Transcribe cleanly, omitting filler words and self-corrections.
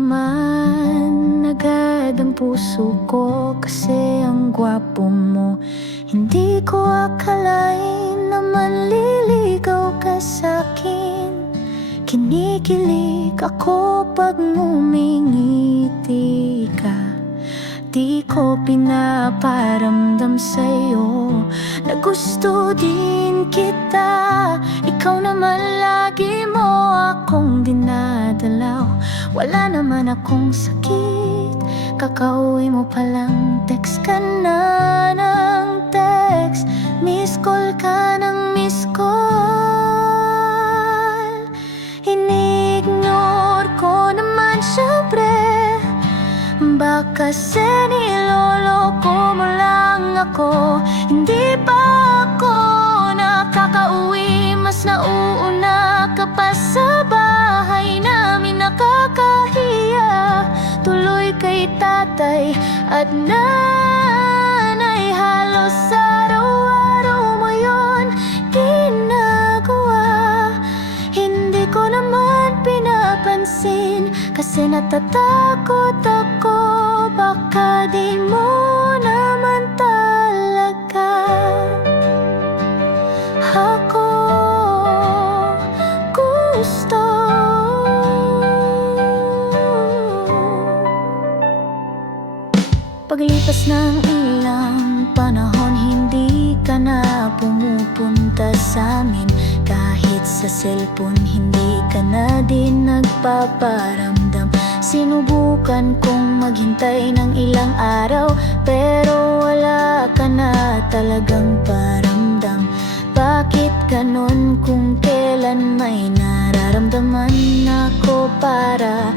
naman agad ang puso ko kasi ang gwapo mo. Hindi ko akalain na manliligaw ka sa'kin. Kinikilig ako pag ngumingiti ka. Di ko pinaparamdam sa'yo na gusto din kita. Ikaw naman lagi mo akong dinadalaw. Wala naman akong sakit. Kakauwi mo palang text ka na ng text. Miss call ka ng miss call. Ini-ignore ko naman syempre. Baka kasi niloloko mo lang ako. Hindi pa ako nakakauwi, mas nauuna ka pa sa bahay namin. Nakakahiya tuloy kay tatay at nanay. Halos araw-araw mo yun ginagawa. Hindi ko naman pinapansin kasi natatakot ako. Baka di mo naman talaga ako gusto. Paglipas ng ilang panahon, hindi ka na pumupunta sa'min. Kahit sa cellphone, hindi ka na din nagpaparamdam. Sinubukan kong maghintay ng ilang araw, pero wala ka na talagang paramdam. Bakit ganon kung kailan may nararamdaman ako para